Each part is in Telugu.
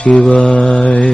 శివాయ.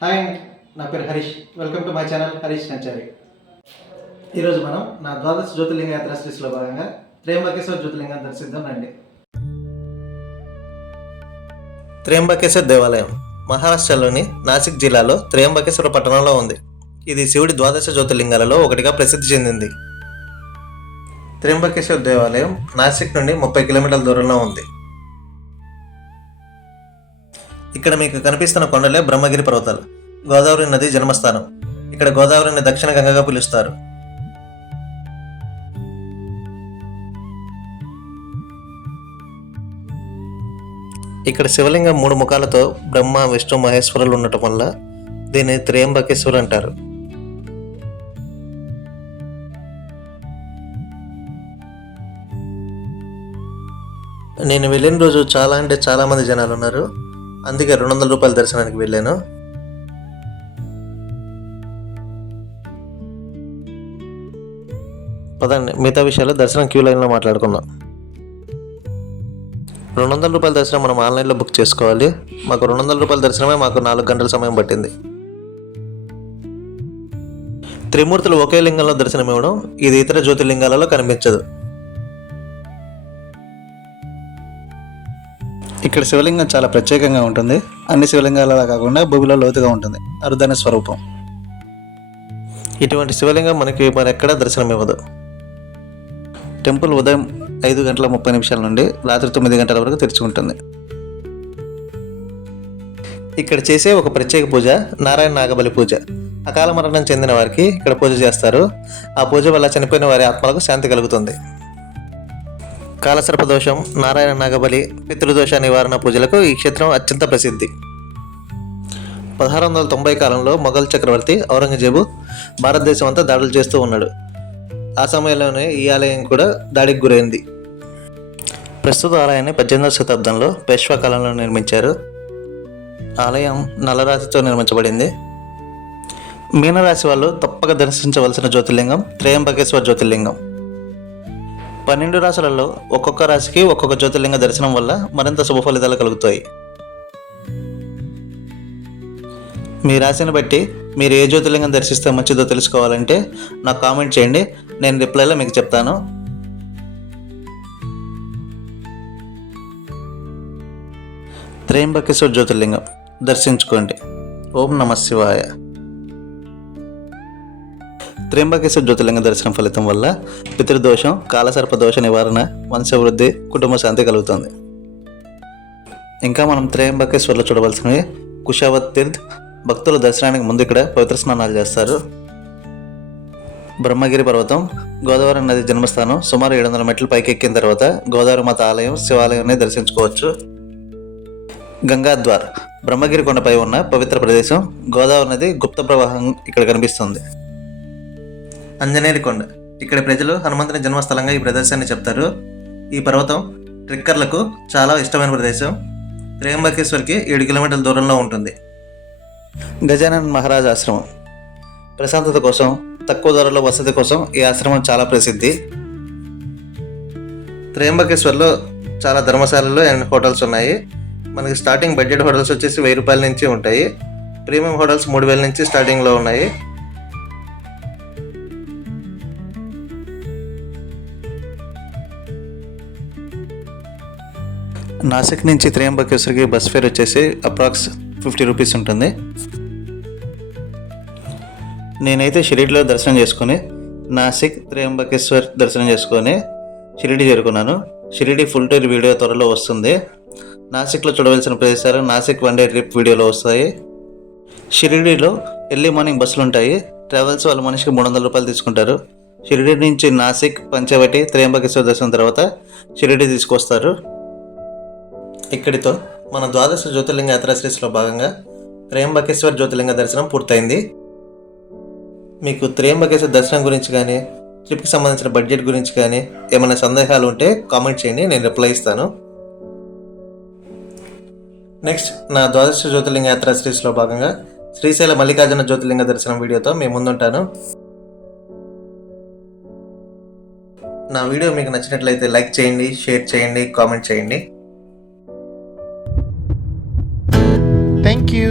హాయ్ అండి, నా పేరు Harish. Welcome to my channel Harish Sanchari. ఈరోజు మనం నా ద్వాదశ జ్యోతిర్లింగ యాత్ర శ్రీస్లో భాగంగా త్రయంబకేశ్వర జ్యోతిర్లింగాన్ని దర్శిద్దాం రండి. త్రయంబకేశ్వర దేవాలయం మహారాష్ట్రలోని నాసిక్ జిల్లాలో త్రయంబకేశ్వర పట్టణంలో ఉంది. ఇది శివుడి ద్వాదశ జ్యోతిర్లింగాలలో ఒకటిగా ప్రసిద్ధి చెందింది. త్రయంబకేశ్వర దేవాలయం నాసిక్ నుండి 30 కిలోమీటర్ల దూరంలో ఉంది. ఇక్కడ మీకు కనిపిస్తున్న కొండలే బ్రహ్మగిరి పర్వతాలు. గోదావరి నది జన్మస్థానం. ఇక్కడ గోదావరిని దక్షిణ గంగగా పిలుస్తారు. ఇక్కడ శివలింగం 3 ముఖాలతో బ్రహ్మ, విష్ణు, మహేశ్వరులు ఉండటం వల్ల దీన్ని త్రయంబకేశ్వర్ అంటారు. నేను వెళ్ళిన రోజు చాలా మంది జనాలు ఉన్నారు. అందుకే 200 రూపాయల దర్శనానికి వెళ్ళాను. పదండి, మిగతా విషయాలు దర్శనం క్యూ లైన్లో మాట్లాడుకుందాం. 200 రూపాయల దర్శనం మనం ఆన్లైన్లో బుక్ చేసుకోవాలి. మాకు 200 రూపాయల దర్శనమే మాకు 4 గంటల సమయం పట్టింది. త్రిమూర్తులు ఒకే లింగంలో దర్శనం ఇవ్వడం ఇది ఇతర జ్యోతిర్లింగాలలో కనిపించదు. ఇక్కడ శివలింగం చాలా ప్రత్యేకంగా ఉంటుంది. అన్ని శివలింగాలలా కాకుండా భూమిలో లోతుగా ఉంటుంది. అరుదైన స్వరూపం. ఇటువంటి శివలింగం మనకి మరెక్కడా దర్శనం ఇవ్వదు. టెంపుల్ ఉదయం 5:30 నుండి రాత్రి 9 గంటల వరకు తెరిచి ఉంటుంది. ఇక్కడ చేసే ఒక ప్రత్యేక పూజ నారాయణ నాగబలి పూజ. అకాల మరణం చెందిన వారికి ఇక్కడ పూజ చేస్తారు. ఆ పూజ వల్ల చనిపోయిన వారి ఆత్మలకు శాంతి కలుగుతుంది. కాలసర్ప దోషం, నారాయణ నాగబలి, పితృదోష నివారణ పూజలకు ఈ క్షేత్రం అత్యంత ప్రసిద్ధి. 1690 కాలంలో మొఘల్ చక్రవర్తి ఔరంగజేబు భారతదేశం అంతా దాడులు చేస్తూ ఉన్నాడు. ఆ సమయంలోనే ఈ ఆలయం కూడా దాడికి గురైంది. ప్రస్తుత ఆలయాన్ని 18వ శతాబ్దంలో పేష్వా కాలంలో నిర్మించారు. ఆలయం నల్లరాతితో నిర్మించబడింది. మీనరాశి వాళ్ళు తప్పక దర్శించవలసిన జ్యోతిర్లింగం త్రయంబకేశ్వర జ్యోతిర్లింగం. 12 రాశులలో ఒక్కొక్క రాశికి ఒక్కొక్క జ్యోతిర్లింగ దర్శనం వల్ల మరింత శుభ ఫలితాలు కలుగుతాయి. మీ రాశిని బట్టి మీరు ఏ జ్యోతిర్లింగం దర్శిస్తే మంచిదో తెలుసుకోవాలంటే నాకు కామెంట్ చేయండి. నేను రిప్లైలో మీకు చెప్తాను. త్రయంబకేశ్వర జ్యోతిర్లింగం దర్శించుకోండి. ఓం నమః శివాయ. త్రయంబకేశ్వర జ్యోతిర్లింగ దర్శనం ఫలితం వల్ల పితృదోషం, కాలసర్ప దోష నివారణ, వంశవృద్ధి, కుటుంబ శాంతి కలుగుతుంది. ఇంకా మనం త్రయంబకేశ్వర్లో చూడవలసినవి కుషావత్ తీర్థ్. భక్తులు దర్శనానికి ముందు ఇక్కడ పవిత్ర స్నానాలు చేస్తారు. బ్రహ్మగిరి పర్వతం, గోదావరి నది జన్మస్థానం. సుమారు 700 మెట్లు పైకి ఎక్కిన తర్వాత గోదావరి మాత ఆలయం, శివాలయాన్ని దర్శించుకోవచ్చు. గంగాద్వార్ బ్రహ్మగిరి కొండపై ఉన్న పవిత్ర ప్రదేశం. గోదావరి నది గుప్త ప్రవాహం ఇక్కడ కనిపిస్తుంది. అంజనేరి కొండ, ఇక్కడ ప్రజలు హనుమంతుని జన్మస్థలంగా ఈ ప్రదేశాన్ని చెప్తారు. ఈ పర్వతం ట్రెక్కర్లకు చాలా ఇష్టమైన ప్రదేశం. త్రయంబకేశ్వర్కి 7 కిలోమీటర్ల దూరంలో ఉంటుంది. గజానన్ మహారాజ్ ఆశ్రమం ప్రశాంతత కోసం, తక్కువ ధరలో వసతి కోసం ఈ ఆశ్రమం చాలా ప్రసిద్ధి. త్రయంబకేశ్వర్లో చాలా ధర్మశాలలు అండ్ హోటల్స్ ఉన్నాయి. మనకి స్టార్టింగ్ బడ్జెట్ హోటల్స్ వచ్చేసి 1000 రూపాయల నుంచి ఉంటాయి. ప్రీమియం హోటల్స్ 3000 నుంచి స్టార్టింగ్లో ఉన్నాయి. నాసిక్ నుంచి త్రయంబకేశ్వర్కి బస్ ఫేర్ వచ్చేసి అప్రాక్స్ 50 రూపీస్ ఉంటుంది. నేనైతే షిరిడీలో దర్శనం చేసుకుని నాసిక్ త్రయంబకేశ్వర్ దర్శనం చేసుకొని షిరిడీ చేరుకున్నాను. షిరిడీ ఫుల్ టూర్ వీడియో త్వరలో వస్తుంది. నాసిక్లో చూడవలసిన ప్రదేశాలు నాసిక్ 1 డే ట్రిప్ వీడియోలో వస్తాయి. షిరిడీలో ఎర్లీ మార్నింగ్ బస్సులు ఉంటాయి. ట్రావెల్స్ వాళ్ళ మనిషికి 300 రూపాయలు తీసుకుంటారు. షిరిడీ నుంచి నాసిక్, పంచవటి, త్రయంబకేశ్వర దర్శనం తర్వాత షిరిడీ తీసుకొస్తారు. ఇక్కడితో మన ద్వాదశ జ్యోతిర్లింగ యాత్రా సిరీస్లో భాగంగా త్రయంబకేశ్వర జ్యోతిర్లింగ దర్శనం పూర్తయింది. మీకు త్రయంబకేశ్వర దర్శనం గురించి కానీ ట్రిప్కి సంబంధించిన బడ్జెట్ గురించి కానీ ఏమైనా సందేహాలు ఉంటే కామెంట్ చేయండి, నేను రిప్లై ఇస్తాను. నెక్స్ట్ నా ద్వాదశ జ్యోతిర్లింగ యాత్ర సిరీస్లో భాగంగా శ్రీశైల మల్లికార్జున జ్యోతిర్లింగ దర్శనం వీడియోతో మేము ముందుంటాను. నా వీడియో మీకు నచ్చినట్లయితే లైక్ చేయండి, షేర్ చేయండి, కామెంట్ చేయండి. Thank you.